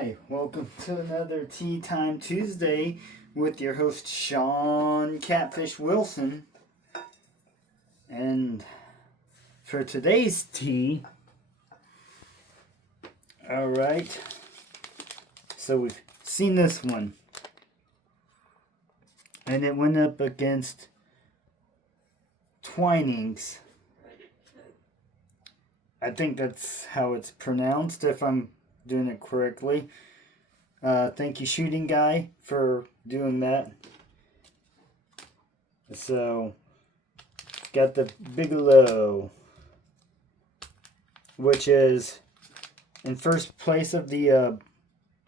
Hi, welcome to another Tea Time Tuesday with your host Sean Catfish Wilson. And for today's tea, alright, so we've seen this one. And it went up against Twinings. I think that's how it's pronounced, if I'm doing it correctly. Thank you, Shooting Guy, for doing that. So, got the Bigelow, which is in first place of the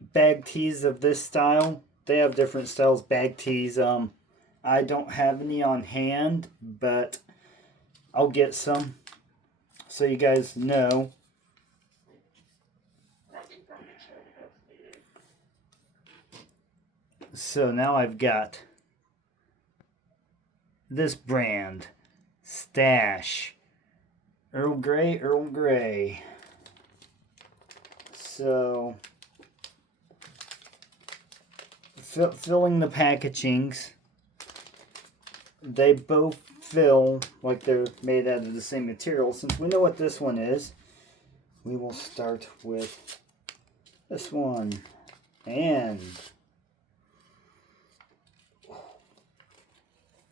bag teas of this style. They have different styles, bag teas. I don't have any on hand, but I'll get some so you guys know. So now I've got this brand, Stash, Earl Grey. So, filling the packagings, they both feel like they're made out of the same material. Since we know what this one is, we will start with this one. And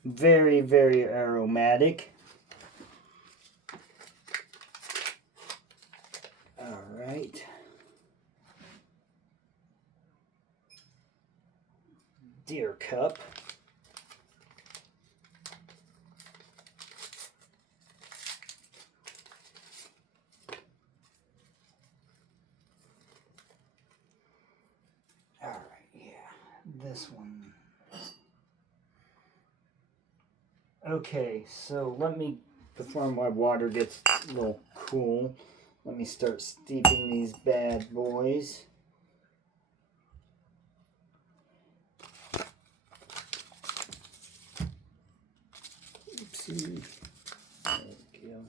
very, very aromatic. Alright. Deer Cup. Alright, yeah. This one. Okay, so before my water gets a little cool, let me start steeping these bad boys. Oopsie. There we go.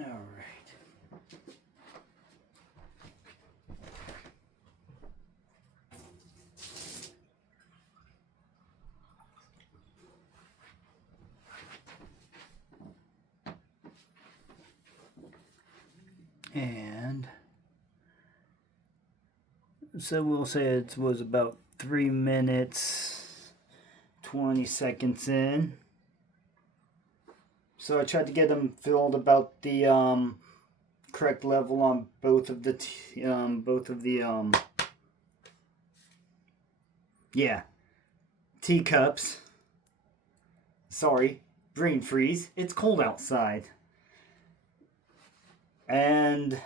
All right. And so we'll say it was about 3 minutes, 20 seconds in. So I tried to get them filled about the correct level on both of the teacups. Sorry, brain freeze. It's cold outside. And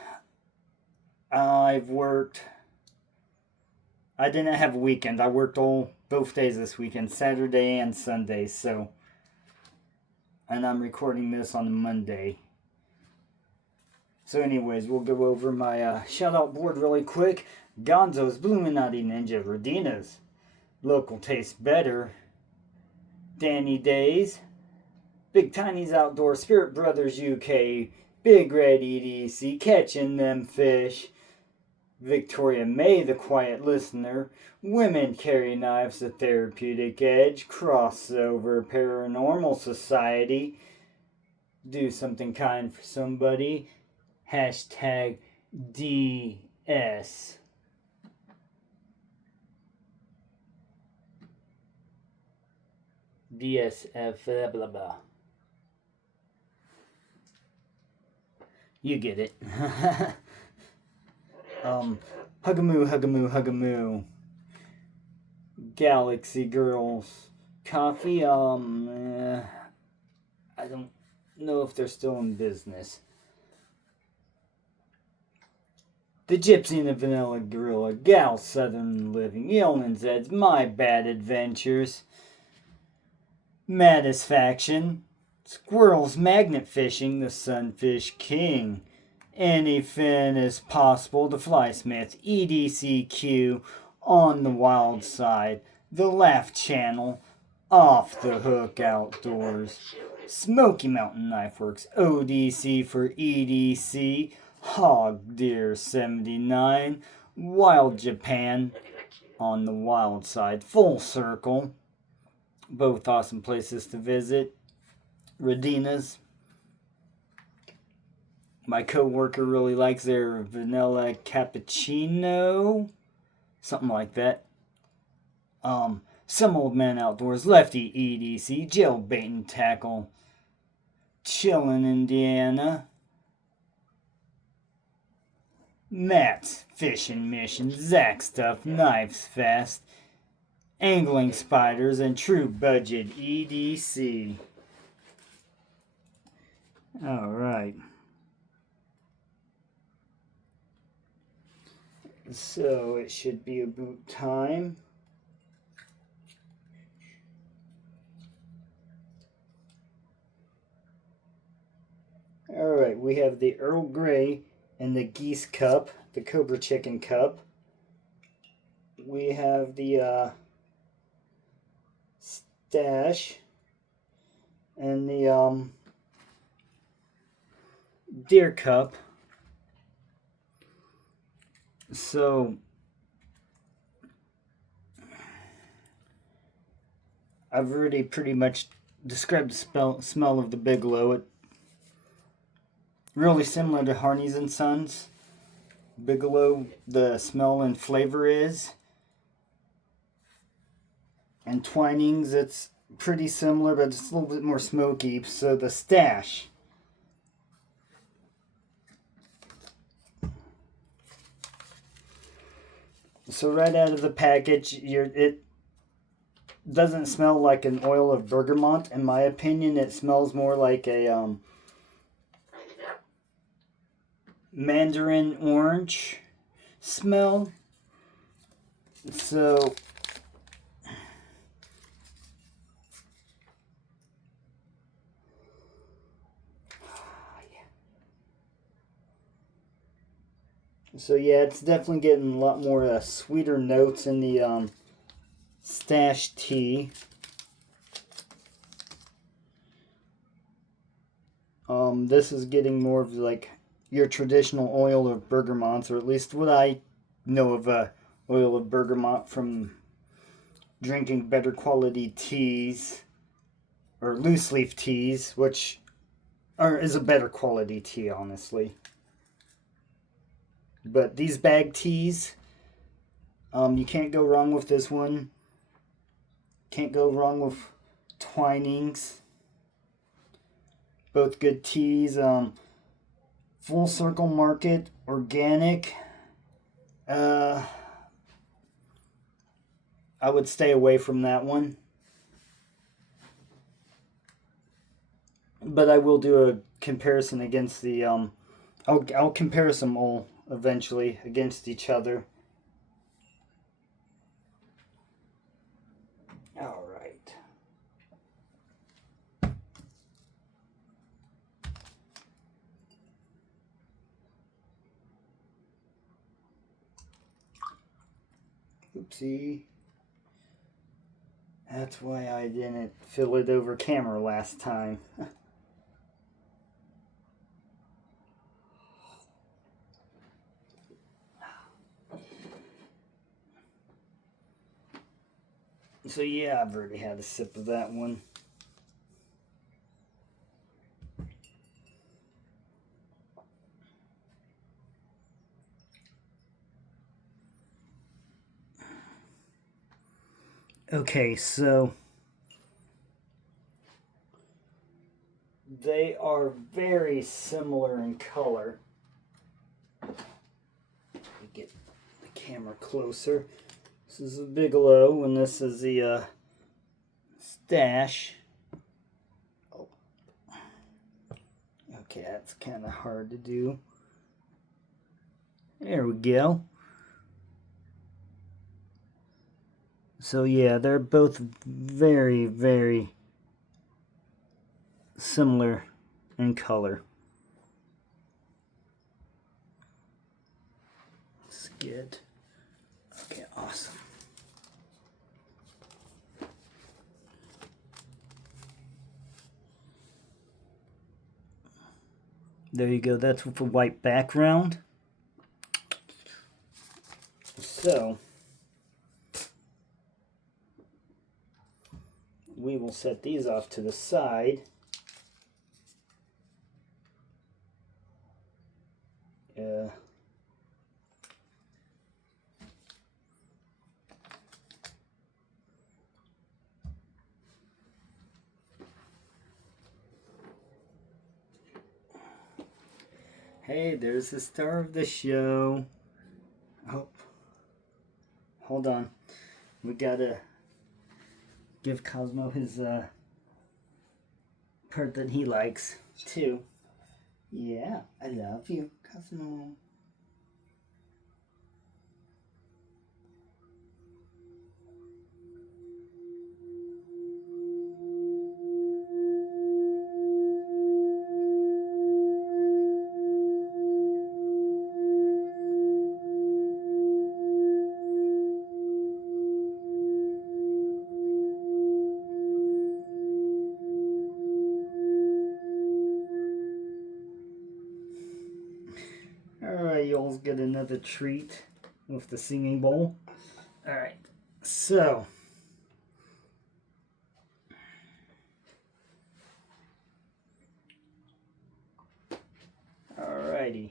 I didn't have a weekend. I worked both days this weekend, Saturday and Sunday, and I'm recording this on Monday. So anyways, we'll go over my shout out board really quick. Gonzo's, Bluminati Ninja, Rodina's, Local Tastes Better, Danny Days, Big Tiny's Outdoor, Spirit Brothers UK, Big Red EDC, Catching Them Fish, Victoria May, The Quiet Listener, Women Carry Knives, The Therapeutic Edge, Crossover, Paranormal Society, Do Something Kind for Somebody, hashtag DS. DSF, blah, blah, blah. You get it. Hugamoo, Hugamoo, Hugamoo. Galaxy Girls. Coffee, I don't know if they're still in business. The Gypsy and the Vanilla Gorilla, Gal Southern Living, Yeoman Zed's My Bad Adventures, Maddisfaction, Squirrels Magnet Fishing, The Sunfish King, Anyfin is Possible, The Flysmith, EDCQ, On the Wild Side, The Laugh Channel, Off the Hook Outdoors, Smoky Mountain Knife Works, ODC for EDC, Hog Deer 79, Wild Japan, On the Wild Side, Full Circle, both awesome places to visit. Radina's, my coworker really likes their vanilla cappuccino, something like that. Some Old Man Outdoors, Lefty EDC, Jail Bait and Tackle, Chillin' Indiana, Matt's Fishing Mission, Zach Stuff, Knives Fast, Angling Spiders, and True Budget EDC. Alright. So it should be about time. Alright, we have the Earl Grey and the Geese Cup, the Cobra Chicken Cup. We have the Stash and the Deer Cup. So I've already pretty much described the smell of the Bigelow. It really similar to Harney's and Sons. Bigelow, the smell and flavor is. And Twinings, it's pretty similar, but it's a little bit more smoky. So the Stash. So right out of the package, it doesn't smell like an oil of bergamot. In my opinion, it smells more like a mandarin orange smell. So yeah, it's definitely getting a lot more sweeter notes in the Stash tea. This is getting more of like your traditional oil of bergamot, or at least what I know of oil of bergamot from drinking better quality teas or loose leaf teas, which is a better quality tea, honestly. But these bag teas, you can't go wrong with this one. Can't go wrong with Twinings. Both good teas. Full Circle Market, organic. I would stay away from that one. But I will do a comparison against the I'll compare some all eventually against each other. All right. Oopsie. That's why I didn't fill it over camera last time. So yeah, I've already had a sip of that one. Okay, so they are very similar in color. Get the camera closer. This is the Bigelow, and this is the Stash. Oh. Okay, that's kind of hard to do. There we go. So yeah, they're both very, very similar in color. That's good. Okay, awesome. There you go. That's with a white background. So we will set these off to the side. Hey, there's the star of the show. Oh, hold on. We gotta give Cosmo his part that he likes too. Yeah, I love you, Cosmo. Alright, you all get another treat with the singing bowl. Alright, so alrighty.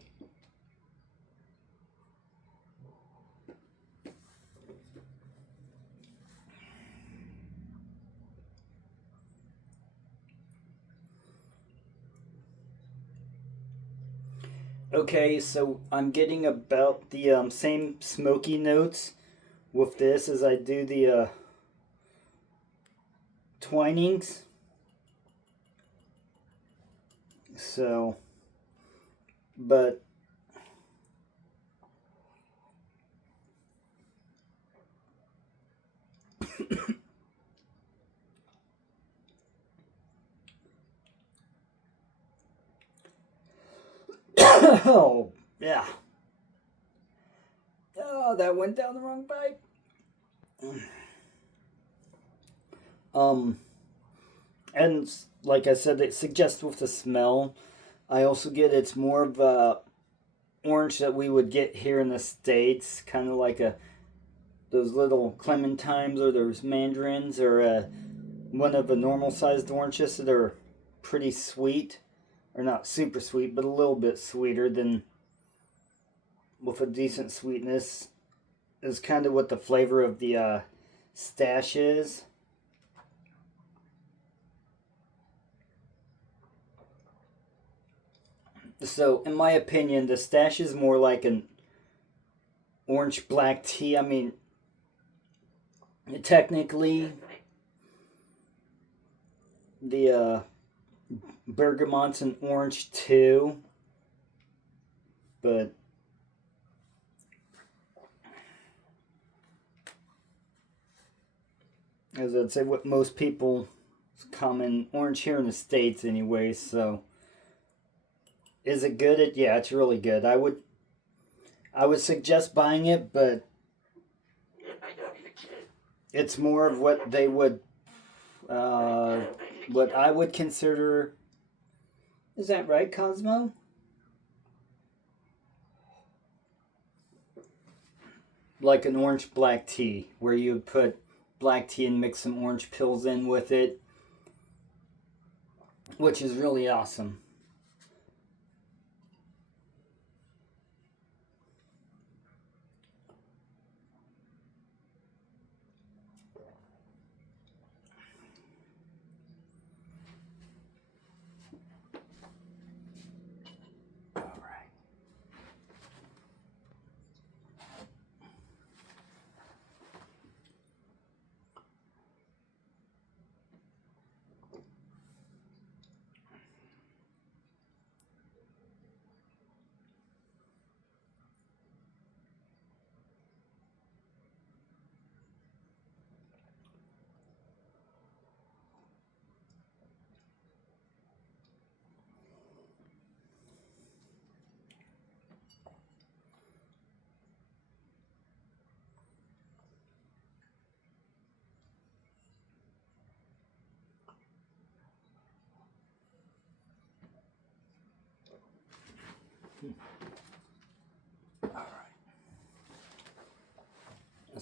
Okay, so I'm getting about the same smoky notes with this as I do the twinings. So, but oh, yeah. Oh, that went down the wrong pipe. And like I said, it suggests with the smell. I also get it's more of a orange that we would get here in the States, kind of like those little clementines or those mandarins, or one of the normal sized oranges that are pretty sweet, or not super sweet, but a little bit sweeter than with a decent sweetness. Is kind of what the flavor of the stash is. So, in my opinion, the stash is more like an orange black tea. I mean, technically, the bergamont's an orange too, but as I'd say, what most people common orange here in the States, anyway. So, is it good? Yeah, it's really good. I would suggest buying it, but it's more of what they would, what I would consider. Is that right, Cosmo? Like an orange black tea, where you would put black tea and mix some orange pills in with it, which is really awesome.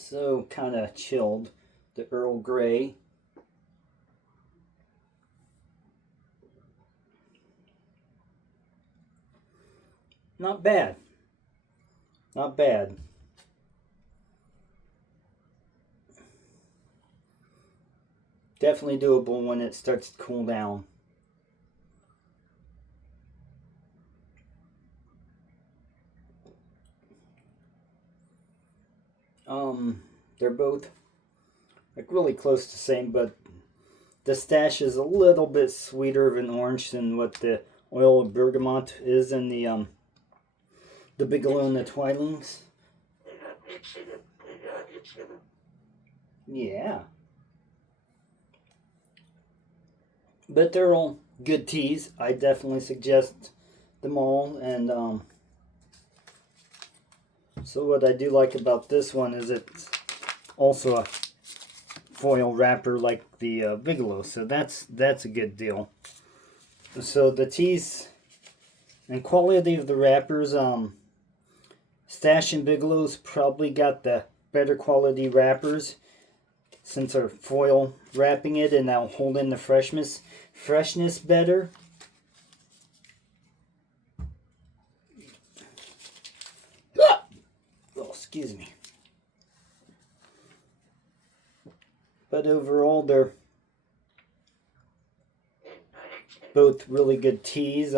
So kind of chilled. The Earl Grey. Not bad. Not bad. Definitely doable when it starts to cool down. They're both like really close to the same, but the Stash is a little bit sweeter of an orange than what the oil of bergamot is in the Bigelow and the Twilings. Yeah. But they're all good teas. I definitely suggest them all. And so what I do like about this one is it's also a foil wrapper like the Bigelow. So that's a good deal. So the teas and quality of the wrappers, Stash and Bigelow's probably got the better quality wrappers since they're foil wrapping it and that'll hold in the freshness better. Oh, excuse me. But overall, they're both really good teas.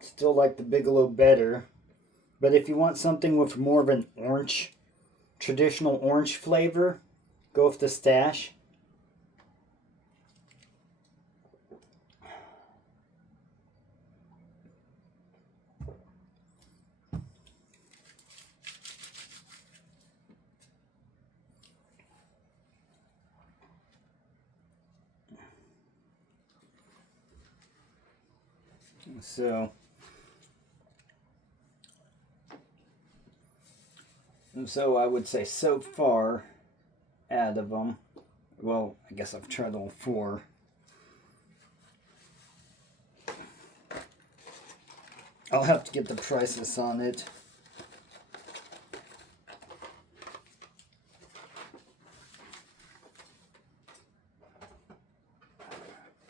Still like the Bigelow better. But if you want something with more of an orange, traditional orange flavor, go with the Stash. So I would say so far out of them, well, I guess I've tried all four. I'll have to get the prices on it.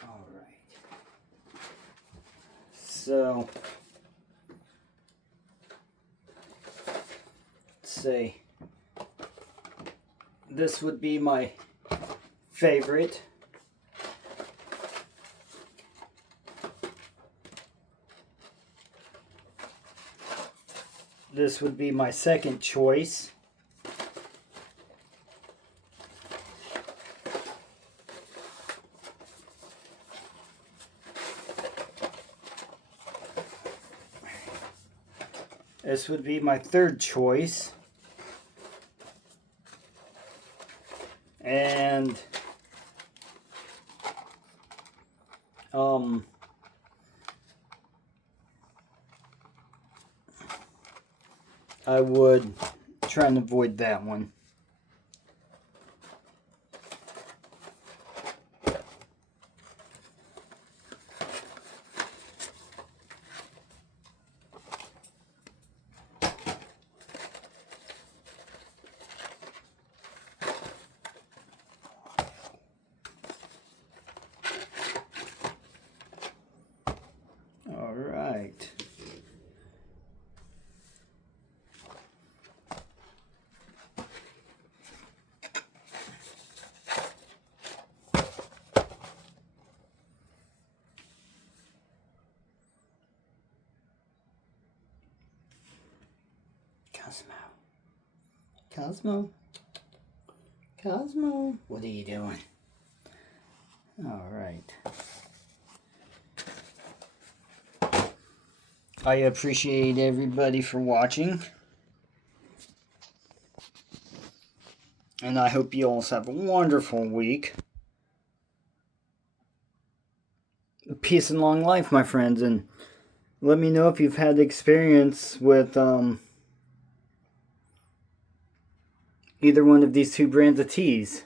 All right. So say this would be my favorite. This would be my second choice. This would be my third choice. And I would try and avoid that one. All right. Cosmo, what are you doing? All right. I appreciate everybody for watching. And I hope you all have a wonderful week. Peace and long life, my friends. And let me know if you've had experience with either one of these two brands of teas.